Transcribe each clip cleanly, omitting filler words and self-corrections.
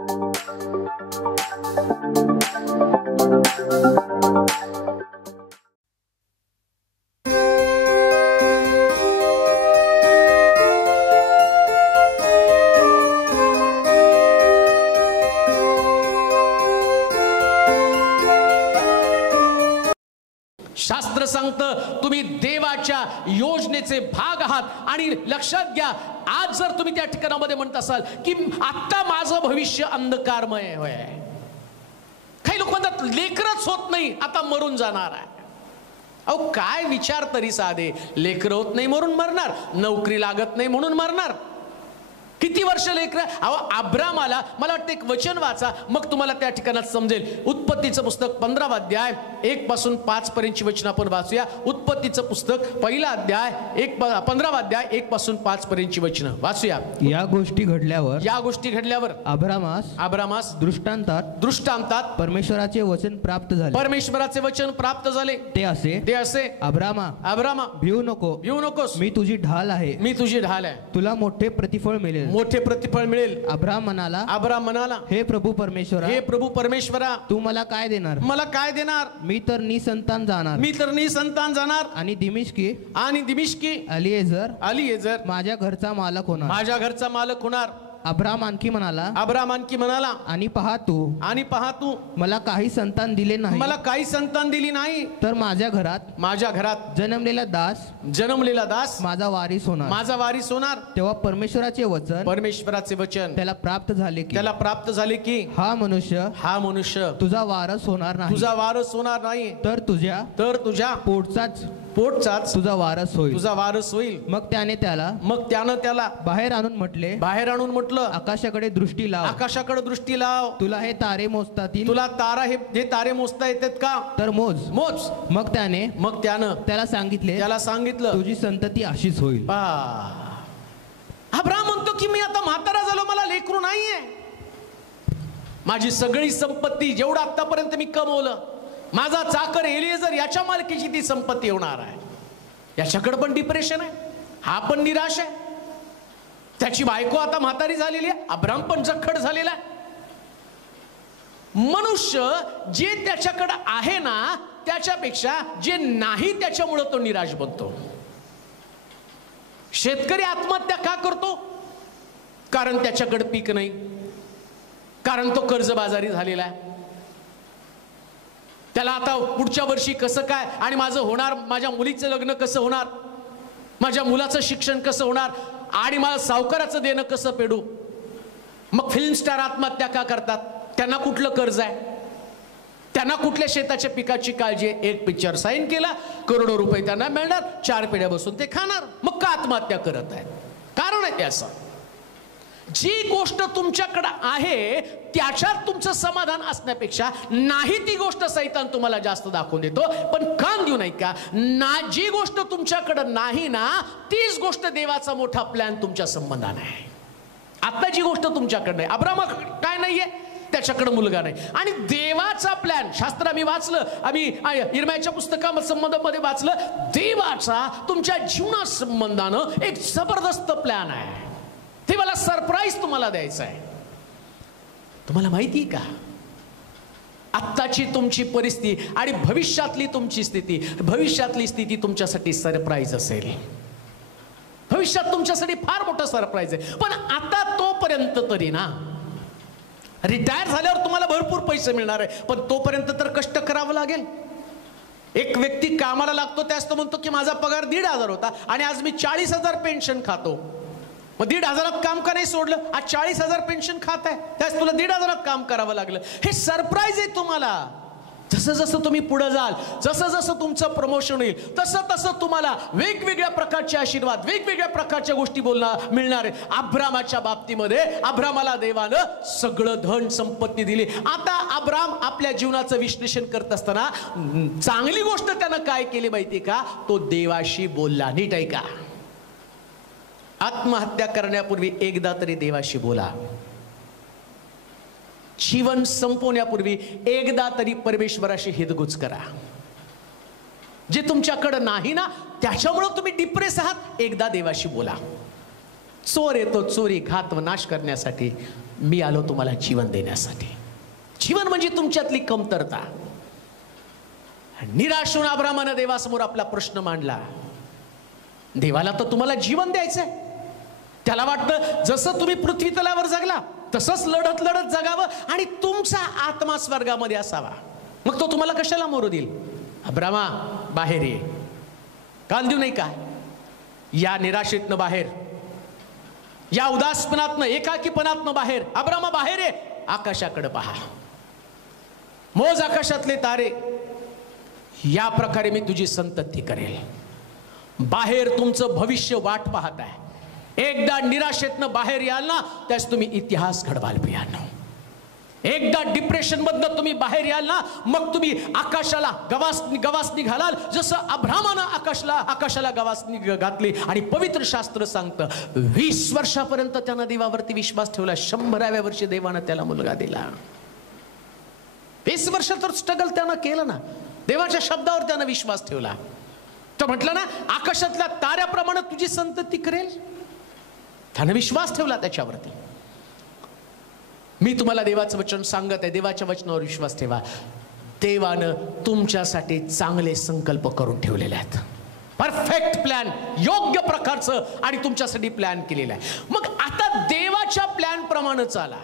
शास्त्र सांगतं तुम्ही देवाच्या योजनेचे भाग आहात. आणि लक्षात घ्या, आज जर तुम्ही त्या ठिकाणामध्ये म्हणत असाल की आता माझं भविष्य अंधकारमय होय, काही लोक म्हणतात लेकरच होत नाही आता मरून जाणार आहे. अहो काय विचार तरी साधे, लेकर होत नाही म्हणून मरणार, नोकरी लागत नाही म्हणून मरणार, किती वर्ष लेकर. अहो अब्रामाला, मला वाटतं एक वचन वाचा मग तुम्हाला त्या ठिकाणात समजेल. उत्पत्तीचं पुस्तक 15वा अध्याय 1 पासून 5 पर्यंतची वचन आपण वाचूया. उत्पत्तीचं पुस्तक 1ला अध्याय 15वा अध्याय 1 पासून 5 पर्यंतची वचन वाचूया. या गोष्टी घडल्यावर अब्रामास दृष्टांतात परमेश्वराचे वचन प्राप्त झाले. ते असे अब्रामा भिवू नकोस, मी तुझी ढाल आहे, तुला मोठे प्रतिफळ मिळेल. अब्राम म्हणाला, हे प्रभू परमेश्वरा, तू मला काय देणार? मी तर निसंतान जाणार. आणि दिमिश्की अलिएझर माझ्या घरचा मालक होणार. अब्राम आणखी म्हणाला, आणि पहा तू मला काही संतान दिली नाही, तर माझ्या घरात जन्मलेला दास माझा वारिस होणार. तेव्हा परमेश्वराचे वचन त्याला प्राप्त झाले की हा मनुष्य तुझा वारस होणार नाही, तर तुझ्या पोटचाच तुझा वारस होईल. मग त्याने त्याला बाहेर आणून म्हटलं, आकाशाकडे दृष्टी लाव. तुला हे तारे मोजता येतात का? तर मोज. मग त्यानं त्याला सांगितलं तुझी संतती अशीच होईल. अब्राम म्हणतो की मी आता म्हातारा झालो, मला लेकरू नाहीये, माझी सगळी संपत्ती जेवढं आतापर्यंत मी कमवलं, माझा चाकर एलिएझर याच्या मालकीची ती संपत्ती होणार आहे. याच्याकडे पण डिप्रेशन आहे, हा पण निराश आहे, त्याची बायको आता म्हातारी झालेली आहे, अब्राम पण जखड झालेला आहे. मनुष्य जे त्याच्याकडे आहे ना त्याच्यापेक्षा जे नाही त्याच्यामुळे तो निराश बनतो. शेतकरी आत्महत्या का करतो? कारण त्याच्याकडे पीक नाही, कारण तो कर्जबाजारी झालेला आहे. त्याला आता पुढच्या वर्षी कसं काय, आणि माझं होणार, माझ्या मुलीचं लग्न कसं होणार, माझ्या मुलाचं शिक्षण कसं होणार, आणि मला सावकाराचं देणं कसं फेडू. मग फिल्म स्टार आत्महत्या का करतात? त्यांना कुठलं कर्ज आहे, त्यांना कुठल्या शेताच्या पिकाची काळजी आहे? एक पिक्चर साईन केला, करोडो रुपये त्यांना मिळणार, 4 पिढ्या बसून ते खाणार. मग का आत्महत्या करत आहे? कारण आहे ते असं. जी गोष्ट तुमच्याकडे आहे त्याच्यात तुमचं समाधान असण्यापेक्षा नाही ती गोष्ट सैतान तुम्हाला जास्त दाखवून देतो. पण कान देऊ नाही का, ना जी गोष्ट तुमच्याकडे नाही ना तीच गोष्ट देवाचा मोठा प्लॅन तुमच्या संबंधाने आहे. आता जी गोष्ट तुमच्याकडे नाही, अब्रामाकडे काय नाहीये, त्याच्याकडे मुलगा नाही, आणि देवाचा प्लॅन शास्त्र आम्ही वाचलं, आम्ही इर्म्याच्या पुस्तकामध्ये वाचलं, देवाचा तुमच्या जीवना संबंधानं एक जबरदस्त प्लॅन आहे. ते मला सरप्राईज तुम्हाला द्यायचं आहे. तुम्हाला माहिती का, आत्ताची तुमची परिस्थिती आणि भविष्यातली तुमची स्थिती, भविष्यातली स्थिती तुमच्यासाठी सरप्राईज असेल. भविष्यात तुमच्यासाठी फार मोठं सरप्राईज आहे. पण आता तोपर्यंत तरी ना, रिटायर झाल्यावर तुम्हाला भरपूर पैसे मिळणार आहे, पण तोपर्यंत तर कष्ट करावं लागेल. एक व्यक्ती कामाला लागतो, त्यास तो म्हणतो की माझा पगार 1,500 होता आणि आज मी 40,000 पेन्शन खातो. मग 1,500 काम का नाही सोडलं? आज 40,000 पेन्शन खात आहे, त्यास तुला 1,500 काम करावं लागलं. हे सरप्राईज आहे तुम्हाला. जसं जसं तुम्ही पुढे जाल, जसं जसं तुमचं प्रमोशन होईल, तसं तसं तुम्हाला वेगवेगळ्या प्रकारचे आशीर्वाद, वेगवेगळ्या प्रकारच्या गोष्टी मिळणार आहे. अब्रामाच्या बाबतीमध्ये अब्रामाला देवानं सगळं धन संपत्ती दिली. आता अब्राम आपल्या जीवनाचं विश्लेषण करत असताना चांगली गोष्ट त्यानं काय केली माहिती का? तो देवाशी बोलला. नीट आहे का? आत्महत्या करण्यापूर्वी एकदा तरी देवाशी बोला. जीवन संपवण्यापूर्वी एकदा तरी परमेश्वराशी हितगुज करा. जे तुमच्याकडे नाही ना त्याच्यामुळे तुम्ही डिप्रेस आहात, एकदा देवाशी बोला. चोर येतो चोरी घात व नाश करण्यासाठी, मी आलो तुम्हाला जीवन देण्यासाठी. जीवन म्हणजे तुमच्यातली कमतरता. निराश होऊन अब्रामानं देवासमोर आपला प्रश्न मांडला. देवाला तर तुम्हाला जीवन द्यायचंय. त्याला वाटतं जसं तुम्ही पृथ्वी तलावर जगला तसंच लढत लढत जगावं आणि तुमचा आत्मा स्वर्गामध्ये असावा. मग तो तुम्हाला कशाला मोरू देईल? अब्रामा बाहेर ये. कान देऊ नाही का? या निराशेतनं बाहेर, या उदासपणातनं एकाकीपणातनं बाहेर. अब्रामा बाहेर ये. आकाशाकडे पहा, मोज आकाशातले तारे. या प्रकारे मी तुझी संतती करेल. बाहेर तुमचं भविष्य वाट पाहत आहे. एकदा निराशेतनं बाहेर याल ना, त्यास तुम्ही इतिहास घडवाल प्रियांनो. एकदा डिप्रेशन मधनं तुम्ही बाहेर याल ना, मग तुम्ही आकाशाला गवासनी घालाल. जसं अब्रामानं आकाशाला गवासनी घातली. आणि पवित्र शास्त्र सांगतं 20 वर्षापर्यंत त्यानं देवावरती विश्वास ठेवला. 100व्या वर्षी देवानं त्याला मुलगा दिला. 20 वर्ष तर स्ट्रगल त्यानं केलं ना. देवाच्या शब्दावर त्यानं विश्वास ठेवला. तर म्हटलं ना, आकाशातल्या ताऱ्याप्रमाणे तुझी संतती करेल. त्यानं विश्वास ठेवला त्याच्यावरती. मी तुम्हाला देवाचं वचन सांगत आहे, देवाच्या वचनावर विश्वास ठेवा. देवानं तुमच्यासाठी चांगले संकल्प करून ठेवलेले आहेत. परफेक्ट प्लॅन, योग्य प्रकारचं आणि तुमच्यासाठी प्लॅन केलेला आहे. मग आता देवाच्या प्लॅन प्रमाणे चाला.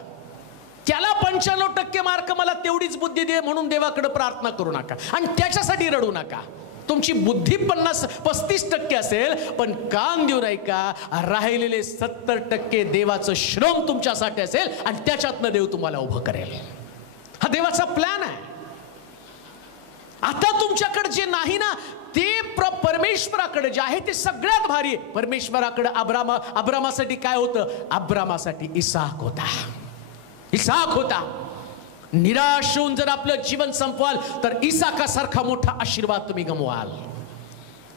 त्याला 95% मार्क, मला तेवढीच बुद्धी दे म्हणून देवाकडे प्रार्थना करू नका आणि त्याच्यासाठी रडू नका. तुमची बुद्धी 35% असेल, पण कान देऊ नाही का, राहिलेले 70% देवाचं श्रम तुमच्यासाठी असेल आणि त्याच्यातनं देव तुम्हाला उभं करेल. हा देवाचा प्लॅन आहे. आता तुमच्याकडे जे नाही ना, ते परमेश्वराकडे जे आहे ते सगळ्यात भारी आहे. परमेश्वराकडे अब्रामासाठी काय होतं? अब्रामासाठी इसाक होता. इसाक होता. निराश होऊन जर आपलं जीवन संपवाल तर इसाकासारखा मोठा आशीर्वाद तुम्ही गमवाल.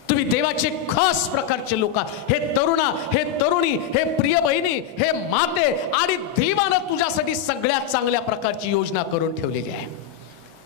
तुम्ही देवाचे खास प्रकारचे लोक, हे तरुणा, हे तरुणी, हे प्रिय बहिणी, हे माते, आणि देवानं तुझ्यासाठी सगळ्यात चांगल्या प्रकारची योजना करून ठेवलेली आहे.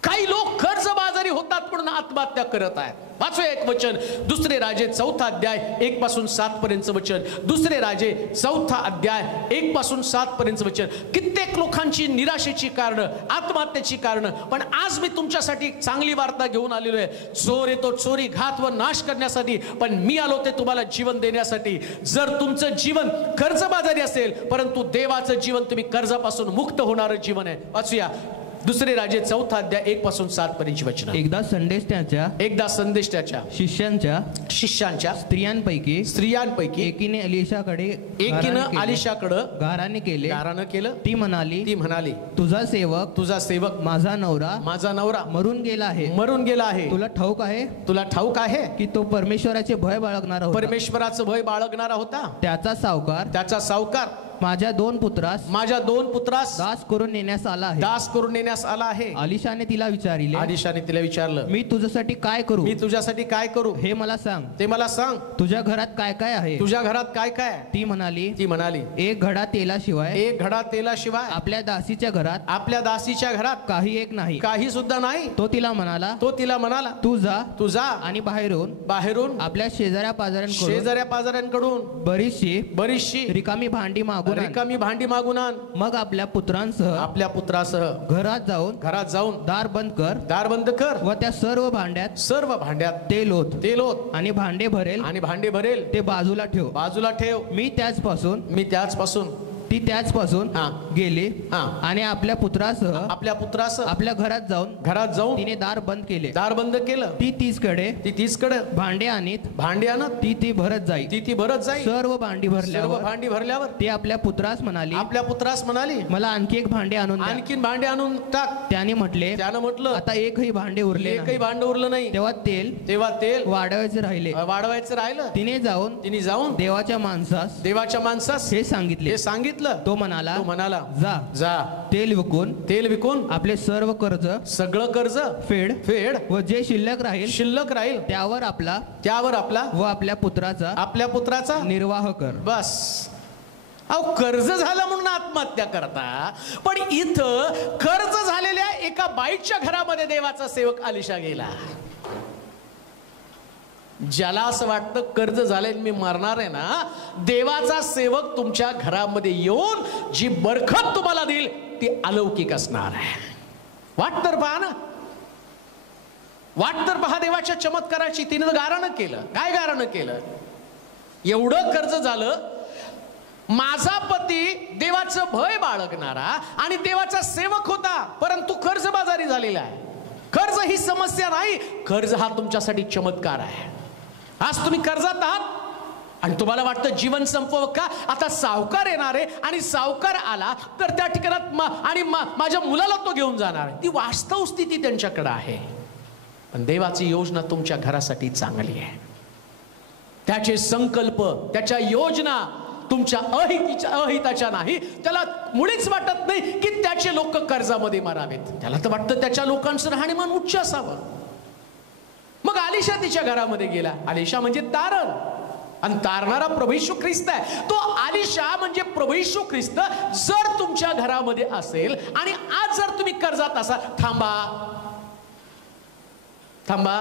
काही लोक कर्जबाजारी होतात म्हणून आत्महत्या करत आहेत. वाचूया एक वचन, दुसरे राजे 4 अध्याय 1 पासून 7 पर्यंत वचन. दुसरे राजे 4 अध्याय 1 पासून 7 पर्यंत वचन. कित्येक लोकांची निराशेची कारण, आत्महत्येची कारण. पण आज मी तुमच्यासाठी एक चांगली वार्ता घेऊन आलेलो आहे. चोर येतो चोरी घात व नाश करण्यासाठी, पण मी आलो ते तुम्हाला जीवन देण्यासाठी. जर तुमचं जीवन कर्जबाजारी असेल, परंतु देवाचं जीवन तुम्ही कर्जापासून मुक्त होणारं जीवन आहे. वाचूया दुसरे राजे 4 अध्याय 1 पासून 7 पर्यंत वचन. एकदा संदेश त्याच्या शिष्यांच्या स्त्रियांपैकी एकीने अलिशाकडे गाराने केलं. ती म्हणाली तुझा सेवक माझा नवरा मरून गेला आहे. तुला ठाऊक आहे की तो परमेश्वराचे भय बाळगणारा होता. त्याचा सावकार माझ्या दोन पुत्रास दास करून नेण्यास आला आहे. अलिशाने तिला विचारलं मी तुझ्यासाठी काय करू हे मला सांग. तुझ्या घरात काय काय आहे? ती म्हणाली एक घडा तेलाशिवाय आपल्या दासीच्या घरात काही एक नाही, काही सुद्धा नाही. तो तिला म्हणाला तू जा आणि बाहेरून आपल्या शेजाऱ्या पाजाऱ्यांकडून बरीचशी रिकामी भांडी मागून आण. मग आपल्या पुत्रांसह घरात जाऊन दार बंद कर व त्या सर्व भांड्यात तेल ओत आणि भांडे भरेल ते बाजूला ठेव. मी त्याचपासून गेली आणि आपल्या पुत्रासह आपल्या घरात जाऊन तिने दार बंद केलं. ती तीचकडे भांडे आणत ती भरत जाई. सर्व भांडी भरल्यावर ती आपल्या पुत्रास म्हणाली मला आणखी एक भांडे आणून टाक. त्याने म्हटलं आता एकही भांडे उरलं नाही. तेव्हा तेल वाढवायचे राहिलं. तिने जाऊन देवाच्या माणसास हे सांगितलं. तो म्हणाला जा तेल विकून आपले सर्व कर्ज फेड व जे शिल्लक राहील त्यावर आपला व आपल्या पुत्राचा निर्वाह कर. बस. कर्ज झालं म्हणून आत्महत्या करता, पण इथं कर्ज झालेल्या एका बाईच्या घरामध्ये देवाचा सेवक अलिशा गेला. ज्याला असं वाटतं कर्ज झालंय मी मरणार आहे ना, देवाचा सेवक तुमच्या घरामध्ये येऊन जी बरकत तुम्हाला देईल ती अलौकिक असणार आहे. वाट तर पहा ना, वाट तर पहा देवाच्या चमत्काराची. तिनं गारणं केलं. काय गारणं केलं? एवढं कर्ज झालं, माझा पती देवाचं भय बाळगणारा आणि देवाचा सेवक होता, परंतु कर्जबाजारी झालेला आहे. कर्ज ही समस्या नाही, कर्ज हा तुमच्यासाठी चमत्कार आहे. आज तुम्ही कर्जात आहात आणि तुम्हाला वाटतं जीवन संपव का, आता सावकार येणार आहे आणि सावकार आला तर त्या ठिकाणात माझ्या मुलाला तो घेऊन जाणार आहे. ती वास्तव स्थिती त्यांच्याकडे आहे. पण देवाची योजना तुमच्या घरासाठी चांगली आहे. त्याचे संकल्प, त्याच्या योजना तुमच्या अहिताच्या नाही. त्याला मुळीच वाटत नाही की त्याचे लोक कर्जामध्ये मरावेत. त्याला तर वाटतं त्याच्या लोकांचं राहणीमान उच्च असावं. मग आलिशा तिच्या घरामध्ये गेला. आलिशा म्हणजे तारण, आणि तारणारा प्रभू येशू ख्रिस्त आहे. तो आलिशा म्हणजे प्रभू येशू ख्रिस्त जर तुमच्या घरामध्ये असेल आणि आज जर तुम्ही कर्जात असाल, थांबा थांबा.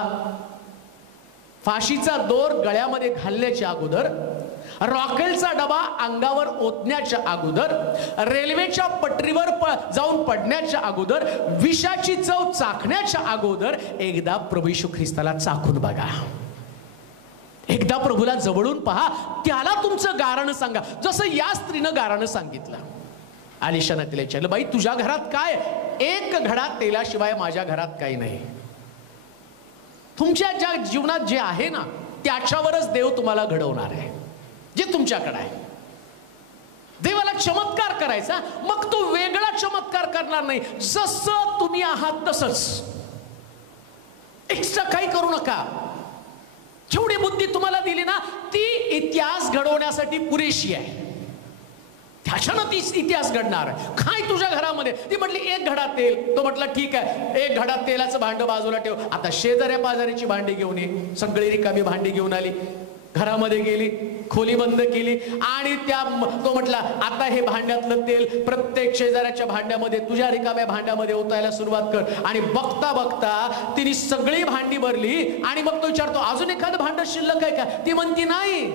फाशीचा दोर गळ्यामध्ये घालण्याच्या अगोदर, रॉकेलचा डबा अंगावर ओतण्याच्या अगोदर, रेल्वेच्या पटरीवर जाऊन पडण्याच्या अगोदर, विषाची चव चाखण्याच्या अगोदर एकदा प्रभू येशू ख्रिस्ताला चाखून बघा. एकदा प्रभूला जवळून पहा. त्याला तुमचं गारणं सांगा, जसं या स्त्रीनं गारणं सांगितलं. आलिशानं तिला विचारलं, बाई तुझ्या घरात काय? एक घडा तेलाशिवाय माझ्या घरात काही नाही. तुमच्या ज्या जीवनात जे आहे ना, त्याच्यावरच देव तुम्हाला घडवणार आहे, जे तुमच्याकडे आहे. देवाला चमत्कार करायचा, मग तो वेगळा चमत्कार करणार नाही. जसं तुम्ही आहात तसंच, एक्स्ट्रा काही करू नका. जेवढी बुद्धी तुम्हाला दिली ना, ती इतिहास घडवण्यासाठी पुरेशी आहे. त्याच्यानं ती इतिहास घडणार आहे. काय तुझ्या घरामध्ये? ती म्हटली एक घडा तेल. तो म्हटला ठीक आहे, एक घडा तेलाचं भांड बाजूला ठेव. आता शेजाऱ्या पाजाऱ्याची भांडी घेऊन ये. सगळी रिकामी भांडी घेऊन आली. घरामध्ये गेली, खोली बंद केली आणि तो म्हटला आता हे भांड्यातलं तेल प्रत्येक शेजाऱ्याच्या भांड्यामध्ये, तुझ्या रिकाम्या भांड्यामध्ये ओतायला सुरुवात कर. आणि बघता बघता तिने सगळी भांडी भरली. आणि मग तो विचारतो अजून एखादं भांड शिल्लक आहे का? ती म्हणती नाही.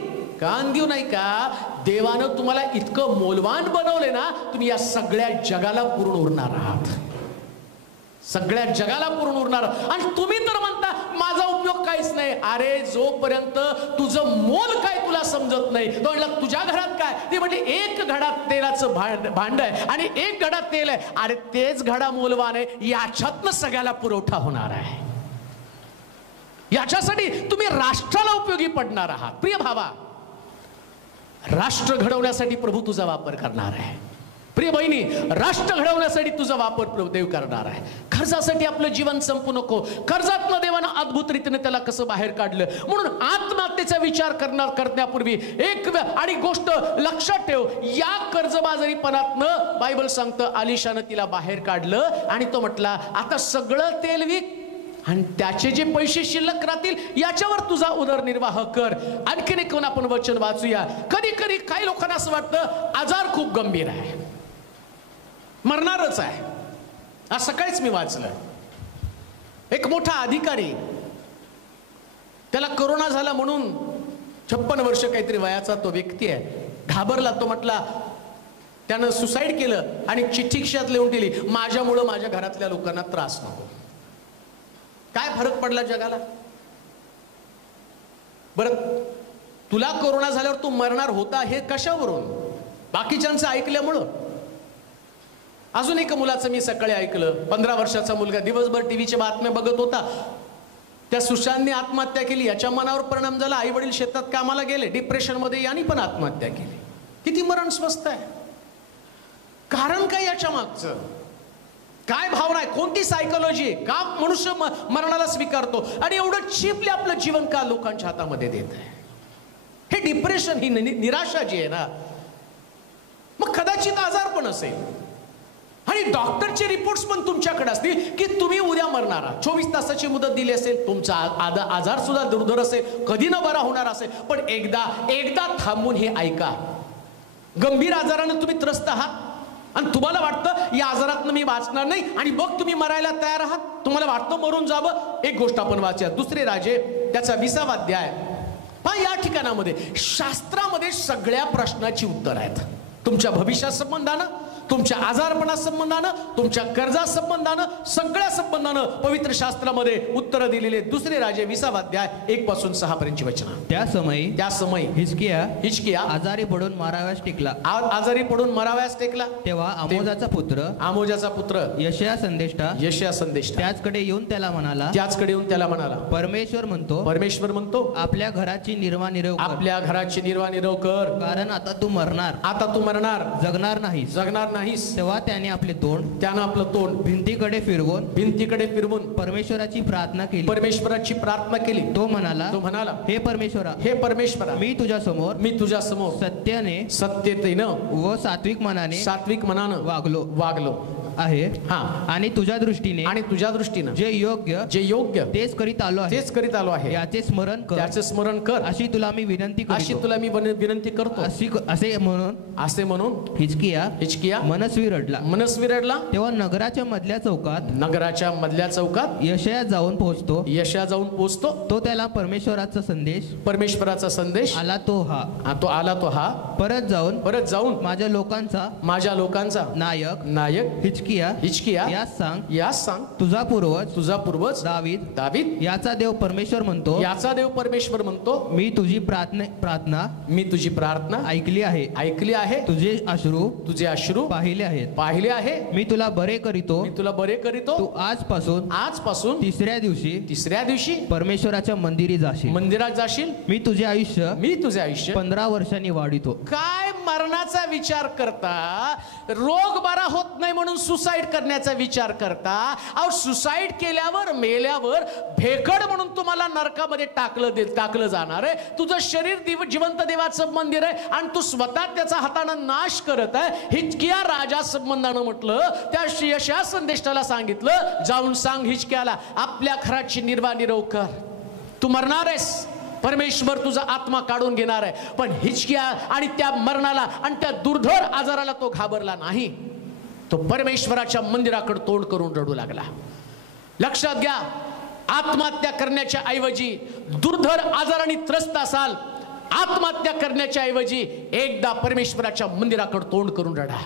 कान देऊ नाही का? देवानं तुम्हाला इतकं मोलवान बनवले ना, तुम्ही या सगळ्या जगाला पुरून उरणार आहात. सगळ्या जगाला पुरून उरणार. आणि तुम्ही तर म्हणता माझा उपयोग काहीच नाही. अरे जोपर्यंत तुझं मोल काय तुला समजत नाही. तो म्हटला तुझ्या घरात काय? ती म्हटली एक घडा तेलाचं भांड आहे आणि एक घडा तेल आहे. अरे तेच घडा मोलवान आहे, याच्यातनं सगळ्याला पुरवठा होणार आहे. याच्यासाठी तुम्ही राष्ट्राला उपयोगी पडणार आहात. प्रिय भावा, राष्ट्र घडवण्यासाठी प्रभू तुझा वापर करणार आहे. प्रिय बहिणी, राष्ट्र घडवण्यासाठी तुझा वापर प्रभू देव करणार आहे. कर्जासाठी आपलं जीवन संपू नको. कर्जातनं देवानं अद्भुत रीतीने त्याला कसं बाहेर काढलं. म्हणून आत्महत्येचा विचार करण्यापूर्वी एक आणि गोष्ट लक्षात ठेव. या कर्जबाजारीपणातनं बायबल सांगतं आलिशानं तिला बाहेर काढलं आणि तो म्हटला आता सगळं तेल विक आणि त्याचे जे पैसे शिल्लक राहतील याच्यावर तुझा उदरनिर्वाह कर. आणखीन एक आपण वचन वाचूया. कधी कधी काही लोकांना असं वाटतं आजार खूप गंभीर आहे, मरणारच आहे. आज सकाळीच मी वाचलं, एक मोठा अधिकारी, त्याला कोरोना झाला म्हणून 56 वर्ष काहीतरी वयाचा तो व्यक्ती आहे. घाबरला. तो म्हटला त्यानं सुसाईड केलं आणि चिठ्ठी खिशात लिहून दिली, माझ्यामुळं माझ्या घरातल्या लोकांना त्रास नको. काय फरक पडला जगाला? बरं, तुला कोरोना झाल्यावर तू मरणार होता हे कशावरून? बाकीच्यांचं ऐकल्यामुळं. अजून एक मुलाचं मी सकाळी ऐकलं. 15 वर्षाचा मुलगा दिवसभर टीव्हीच्या बातम्या बघत होता. त्या सुशांतने आत्महत्या केली. याच्या मनावर परिणाम झाला. आई वडील शेतात कामाला गेले, डिप्रेशन मध्ये, यांनी पण आत्महत्या केली. किती मरण स्वस्त आहे. कारण काय याच्या मागचं? काय भावना आहे? कोणती सायकोलॉजी? का मनुष्य मरणाला स्वीकारतो आणि एवढं चिपले आपलं जीवन का लोकांच्या हातामध्ये देत आहे? हे डिप्रेशन, ही निराशा जी आहे ना, मग कदाचित आजार पण असेल आणि डॉक्टरचे रिपोर्ट्स पण तुमच्याकडे असतील की तुम्ही उद्या मरणार आहात. 24 तासाची मुदत दिली असेल. तुमचा आजार सुद्धा दुर्धर असेल, कधी न बरा होणार असेल. पण एकदा थांबून हे ऐका. गंभीर आजारानं तुम्ही त्रस्त आहात आणि तुम्हाला वाटतं या आजारातनं मी वाचणार नाही आणि मग तुम्ही मरायला तयार आहात. तुम्हाला वाटतं मरून जावं. एक गोष्ट आपण वाचूया. 2 राजे त्याचा 20वा अध्याय. पहा या ठिकाणामध्ये शास्त्रामध्ये सगळ्या प्रश्नाची उत्तर आहेत. तुमच्या भविष्या संबंधानं, तुमच्या आजारपणा संबंधानं, तुमच्या कर्जा संबंधानं, सगळ्या संबंधानं पवित्र शास्त्रामध्ये उत्तर दिलेले. 2 राजे 20वा अध्याय 1 पासून 6 पर्यंतची वचनं. त्या समयी हिजकिया आजारी पडून मराव्यास टेकला. आजारी पडून मराव्यास टेकला. तेव्हा आमोजाचा पुत्र यशया संदेष्टा त्याचकडे येऊन त्याला म्हणाला, परमेश्वर म्हणतो आपल्या घराची निर्वानिरव कर, कारण आता तू मरणार, जगणार नाहीस. तेव्हा त्याने आपले तोंड भिंतीकडे फिरवून परमेश्वराची प्रार्थना केली. तो म्हणाला, हे परमेश्वरा, मी तुझ्या समोर सत्यतेनं व सात्विक मनानं वागलो आहे. आणि तुझ्या दृष्टीने जे योग्य तेच करीत आलो आहे. याचे स्मरण कर अशी तुला मी विनंती करतो. असे म्हणून हिजकिया मनस्वी रडला. तेव्हा नगराच्या मधल्या चौकात यशया जाऊन पोहोचतो. तो त्याला परमेश्वराचा संदेश आला तो हा. परत जाऊन माझ्या लोकांचा नायक हिजकिया यास सांग, तुझा पूर्वज दावीद याचा देव परमेश्वर म्हणतो, मी तुझी प्रार्थना ऐकली आहे. तुझे अश्रू पाहिले आहेत. मी तुला बरे करीतो. तू आजपासून तिसऱ्या दिवशी परमेश्वराच्या मंदिरात जाशील. मी तुझे आयुष्य 15 वर्षांनी वाढितो. काय मरणाचा विचार करता, रोग बरा होत नाही म्हणून सुसाईड करण्याचा विचार करता. अहो सुसाईड केल्यावर मेल्यावर भेकड म्हणून तुम्हाला नरकामध्ये टाकलं जाणार आहे. तुझं शरीर जिवंत देवाचं मंदिर आहे आणि तू स्वतः त्याचा हाताने नाश करत आहे. हिजकिया राजा संबंधानं म्हटलं, त्या यशया संदेष्टाला सांगितलं, जाऊन सांग हिजकियाला आपल्या घराची निर्वानिरव कर. तू मरणार आहेस, परमेश्वर तुझा आत्मा काढून घेणार आहे. पण हिजकिया आणि त्या मरणाला आणि त्या दुर्धर आजाराला तो घाबरला नाही. तो परमेश्वराच्या मंदिराकडे तोंड करून रडू लागला. लक्षात घ्या, आत्महत्या करण्याच्या ऐवजी, दुर्धर आजाराने त्रस्त असाल, आत्महत्या करण्याच्या ऐवजी एकदा परमेश्वराच्या मंदिराकडे तोंड करून रडा.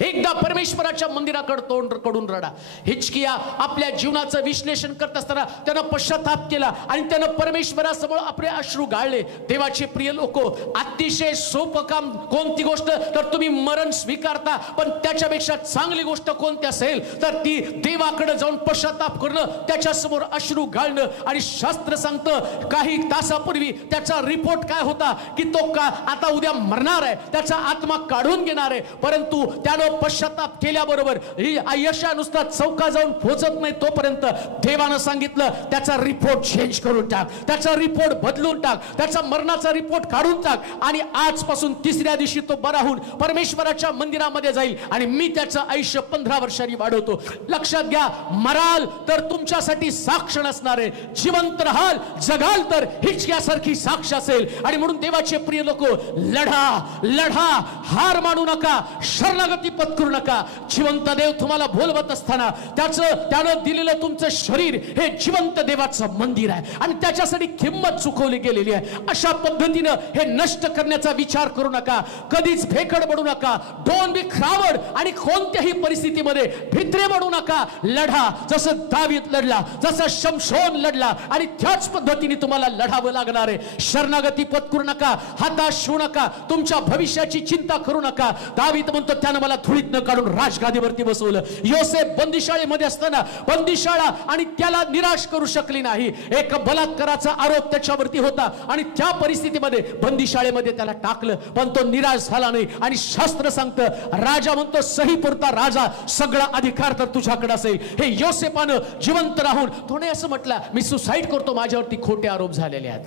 एकदा परमेश्वराच्या मंदिराकडे तोंड करून रडा. हिजकिया आपल्या जीवनाचं विश्लेषण करत असताना त्यानं पश्चाताप केला आणि त्यानं परमेश्वरासमोर आपले अश्रू गाळले. देवाचे प्रिय लोक, अतिशय सोपं काम कोणती गोष्ट तर तुम्ही मरण स्वीकारता, पण त्याच्यापेक्षा चांगली गोष्ट कोणती असेल तर ती देवाकडे जाऊन पश्चाताप करणं, त्याच्यासमोर अश्रू गाळणं. आणि शास्त्र सांगतं काही तासापूर्वी त्याचा रिपोर्ट काय होता की तो आता उद्या मरणार आहे, त्याचा आत्मा काढून घेणार आहे. परंतु त्यानं पश्चाताप केल्याबरोबर यशया नुसता चौका जाऊन पोहोचत नाही तोपर्यंत देवानं सांगितलं त्याचा रिपोर्ट चेंज करून टाक, त्याचा रिपोर्ट बदलून टाक, त्याचा मरणाचा रिपोर्ट काढून टाक आणि आजपासून तिसऱ्या दिवशी तो बरा होऊन परमेश्वराच्या मंदिरामध्ये जाईल आणि मी त्याचं आयुष्य 15 वर्षांनी वाढवतो. लक्षात घ्या, मराल तर तुमच्यासाठी साक्ष नसणार आहे, जिवंत राहाल जगाल तर हिजकियासारखी साक्ष असेल. आणि म्हणून देवाचे प्रिय लोक, लढा, हार मानू नका, शरणागती पत्करू नका. जिवंत देव तुम्हाला बोलवत असताना त्यानं दिलेलं तुमचं शरीर हे जिवंत देवाचं मंदिर आहे आणि त्याच्यासाठी किंमत चुकवली गेलेली आहे. अशा पद्धतीनं हे नष्ट करण्याचा विचार करू नका. कधीच भेकड बनू नका. Don't be crowd. आणि कोणत्याही परिस्थितीमध्ये भित्रे बनू नका. लढा, जसं दावीद लढला, जसं शमशोन लढला आणि त्याच पद्धतीने तुम्हाला लढावं लागणार आहे. शरणागती पत्करू नका, हताश होऊ नका, तुमच्या भविष्याची चिंता करू नका. दावीद म्हणतो, त्यानं मला धुळीतनं काढून राजगादीवरती बसवलं. योसेफ बंदिशाळेमध्ये असताना बंदिशाळा आणि त्याला निराश करू शकली नाही. एक बलात्काराचा आरोप त्याच्यावरती होता आणि त्या परिस्थितीमध्ये बंदिशाळेमध्ये त्याला टाकलं, पण तो निराश झाला नाही. आणि शास्त्र सांगतं, राजा म्हणतो, सही पुरता राजा, सगळा अधिकार तर तुझ्याकडे असेल. हे योसेफानं जिवंत राहून तो नाही असं म्हटलं मी सुसाईड करतो, माझ्यावरती खोटे आरोप झालेले आहेत.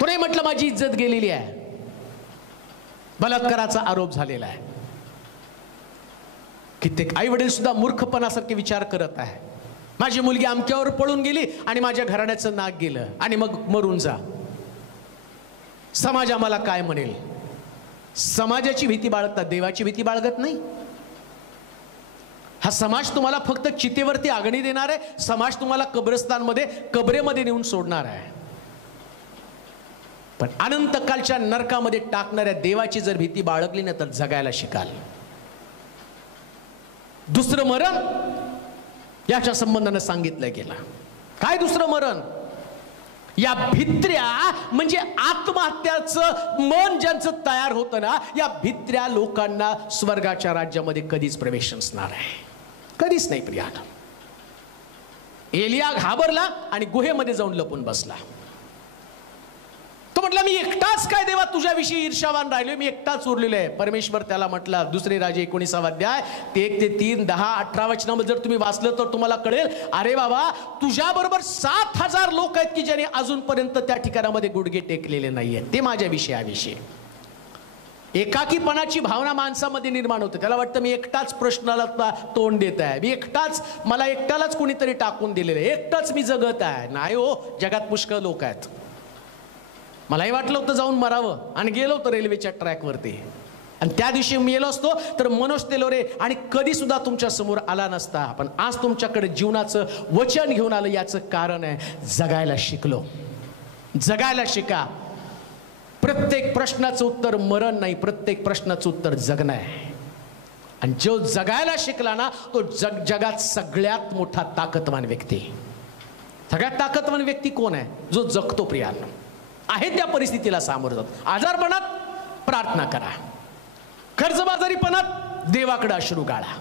तो नाही म्हटलं माझी इज्जत गेलेली आहे, बलात्काराचा आरोप झालेला आहे. कित्येक आई वडील सुद्धा मूर्खपणासारखे विचार करत आहे. माझी मुलगी आमच्यावर पळून गेली आणि माझ्या घराण्याचं नाक गेलं आणि मग मरून जा, समाज आम्हाला काय म्हणेल. समाजाची भीती बाळगतात, देवाची भीती बाळगत नाही. हा समाज तुम्हाला फक्त चितेवरती आगणी देणार आहे, समाज तुम्हाला कब्रस्तानमध्ये कबरेमध्ये नेऊन सोडणार आहे. पण अनंतकालच्या नरकामध्ये टाकणाऱ्या देवाची जर भीती बाळगली ना तर जगायला शिकाल. दुसरं मरण याच्या संबंधानं सांगितलं गेलं. काय दुसरं मरण? या भित्र्या म्हणजे आत्महत्याचं मन ज्यांचं तयार होतं ना, या भित्र्या लोकांना स्वर्गाच्या राज्यामध्ये कधीच प्रवेश नसणार आहे, कधीच नाही प्रिया. एलिया घाबरला आणि गुहेमध्ये जाऊन लपून बसला. तो म्हटला, मी एकटाच काय देवा तुझ्याविषयी ईर्ष्यावान राहिलोय, मी एकटाच उरलेलो आहे. परमेश्वर त्याला म्हटला, दुसरे राजे 19 अध्याय 1 ते 3, 10, 18 वचनामध्ये जर तुम्ही वाचलं तर तुम्हाला कळेल, अरे बाबा तुझ्याबरोबर 7,000 लोक आहेत की ज्यांनी अजूनपर्यंत त्या ठिकाणामध्ये गुडघे टेकलेले नाहीये. ते माझ्या विषयाविषयी. एकाकीपणाची भावना माणसामध्ये निर्माण होते. त्याला वाटतं मी एकटाच प्रश्नाला तोंड देत आहे, मी एकटाच, मला एकट्यालाच कोणीतरी टाकून दिलेलं आहे, एकटाच मी जगत आहे. नाही हो, जगात पुष्कळ लोक आहेत. मलाही वाटलं होतं जाऊन मरावं आणि गेलो होतो रेल्वेच्या ट्रॅकवरती, आणि त्या दिवशी मी गेलो असतो तर मनोज तेलोरे आणि कधी सुद्धा तुमच्या समोर आला नसता. पण आज तुमच्याकडे जीवनाचं वचन घेऊन आलं. याचं कारण आहे जगायला शिकलो. जगायला शिका. प्रत्येक प्रश्नाचं उत्तर मरण नाही, प्रत्येक प्रश्नाचं उत्तर जगणं आहे. आणि जो जगायला शिकला ना तो जगात सगळ्यात मोठा ताकदवान व्यक्ती. सगळ्यात ताकदवान व्यक्ती कोण आहे? जो जगतो प्रियानो, आहे त्या परिस्थितीला सामोरं जातो. आजारपणात प्रार्थना करा, कर्जबाजारीपणात देवाकडे अश्रू गाळा,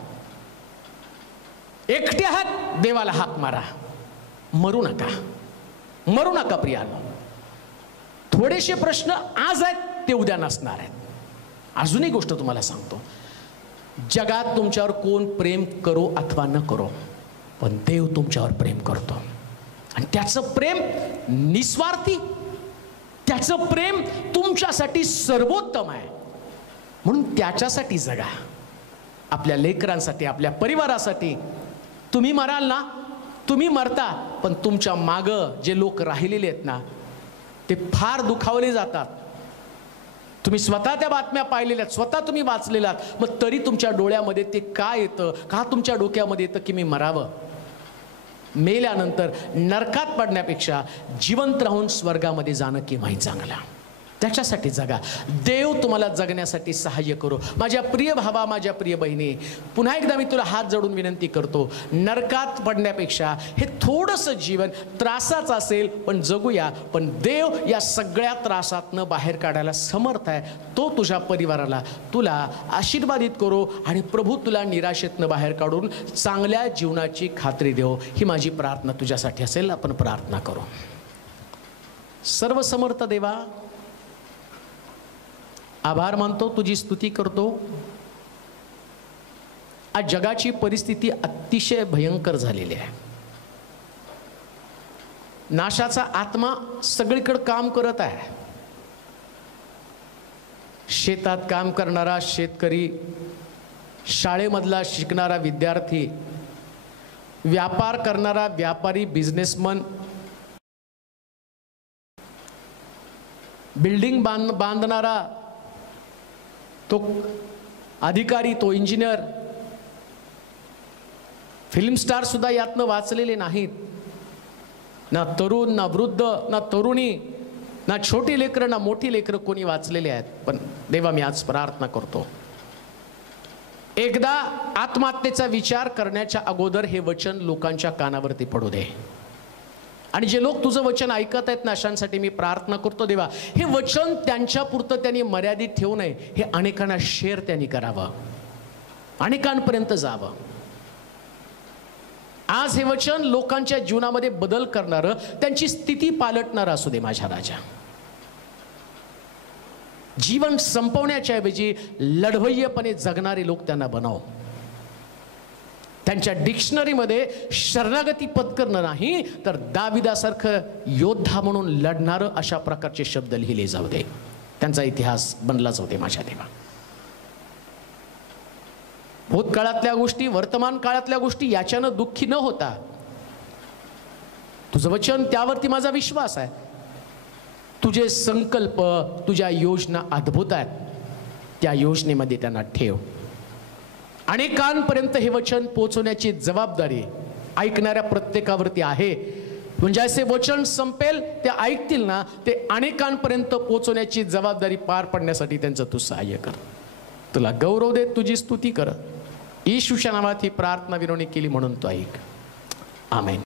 एकटे आहात देवाला हाक मारा. मरू नका, मरू नका प्रियानो. थोडेसे प्रश्न आज आहेत ते उद्या नसणार आहेत. अजून एक गोष्ट तुम्हाला सांगतो, जगात तुमच्यावर कोण प्रेम करो अथवा न करो, पण देव तुमच्यावर प्रेम करतो. आणि त्याचं प्रेम निस्वार्थी, त्याचं प्रेम तुमच्यासाठी सर्वोत्तम आहे. म्हणून त्याच्यासाठी जगा. आपल्या लेकरांसाठी, आपल्या परिवारासाठी. तुम्ही मराल ना, तुम्ही मरता, पण तुमच्या मागं जे लोक राहिलेले आहेत ना ते फार दुखावले जातात. तुम्ही स्वतः त्या बातम्या पाहिलेल्या आहेत, स्वतः तुम्ही वाचलेल्या आहात, मग तरी तुमच्या डोळ्यामध्ये ते का येतं, का तुमच्या डोक्यामध्ये येतं की मी मरावं. मेल्यानंतर नरकात पडण्यापेक्षा जिवंत राहून स्वर्गामध्ये जाणं केव्हाही चांगलं. त्याच्यासाठी जगा. देव तुम्हाला जगण्यासाठी सहाय्य करो. माझ्या प्रिय भावा, माझ्या प्रिय बहिणी, पुन्हा एकदा मी तुला हात जोडून विनंती करतो, नरकात पडण्यापेक्षा हे थोडंसं जीवन त्रासाचं असेल पण जगूया. पण देव या सगळ्या त्रासातनं बाहेर काढायला समर्थ आहे. तो तुझ्या परिवाराला, तुला आशीर्वादित करो आणि प्रभू तुला निराशेतनं बाहेर काढून चांगल्या जीवनाची खात्री देव. ही माझी प्रार्थना तुझ्यासाठी असेल. आपण प्रार्थना करू. सर्वसमर्थ देवा, आभार मानतो, तुझी स्तुती करतो. आज जगाची परिस्थिती अतिशय भयंकर झालेली आहे. नाशाचा आत्मा सगळीकडे काम करत आहे. शेतात काम करणारा शेतकरी, शाळेमधला शिकणारा विद्यार्थी, व्यापार करणारा व्यापारी, बिझनेसमन, बिल्डिंग बांधणारा तो अधिकारी, तो इंजिनियर, फिल्म स्टार सुद्धा यातनं वाचलेले नाहीत. ना तरुण, ना वृद्ध, ना तरुणी, ना छोटी लेकरं, ना मोठी लेकरं कोणी वाचलेले आहेत. पण देवा, मी आज प्रार्थना करतो, एकदा आत्महत्येचा विचार करण्याच्या अगोदर हे वचन लोकांच्या कानावरती पडू दे. आणि जे लोक तुझं वचन ऐकत आहेत ना, अशांसाठी मी प्रार्थना करतो देवा, हे वचन त्यांच्या पुरतं त्यांनी मर्यादित ठेवू नये. हे अनेकांना शेअर त्यांनी करावं, अनेकांपर्यंत जावं. आज हे वचन लोकांच्या जीवनामध्ये बदल करणारं, त्यांची स्थिती पालटणारं असू दे माझ्या राजा. जीवन संपवण्याच्या ऐवजी लढवय्यपणे जगणारे लोक त्यांना बनव. त्यांच्या डिक्शनरीमध्ये शरणागती पत्करणं नाही तर दाविदासारखं योद्धा म्हणून लढणारं अशा प्रकारचे शब्द लिहिले जाऊ दे. त्यांचा इतिहास बनला जाऊ दे माझ्या देवा. भूतकाळातल्या गोष्टी, वर्तमान काळातल्या गोष्टी याच्यानं दुःखी न होता, तुझं वचन त्यावरती माझा विश्वास आहे, तुझे संकल्प, तुझ्या योजना अद्भुत आहेत, त्या योजनेमध्ये त्यांना ठेव. अनेकांपर्यंत हे वचन पोहोचवण्याची जबाबदारी ऐकणाऱ्या प्रत्येकावरती आहे. म्हणजे असे वचन संपेल ते ऐकतील ना, ते अनेकांपर्यंत पोहोचवण्याची जबाबदारी पार पडण्यासाठी त्यांचं तू सहाय्य कर. तुला गौरव दे, तुझी स्तुती कर. येशूच्या नावात ही प्रार्थना विनवणी केली म्हणून तो ऐक. आमेन.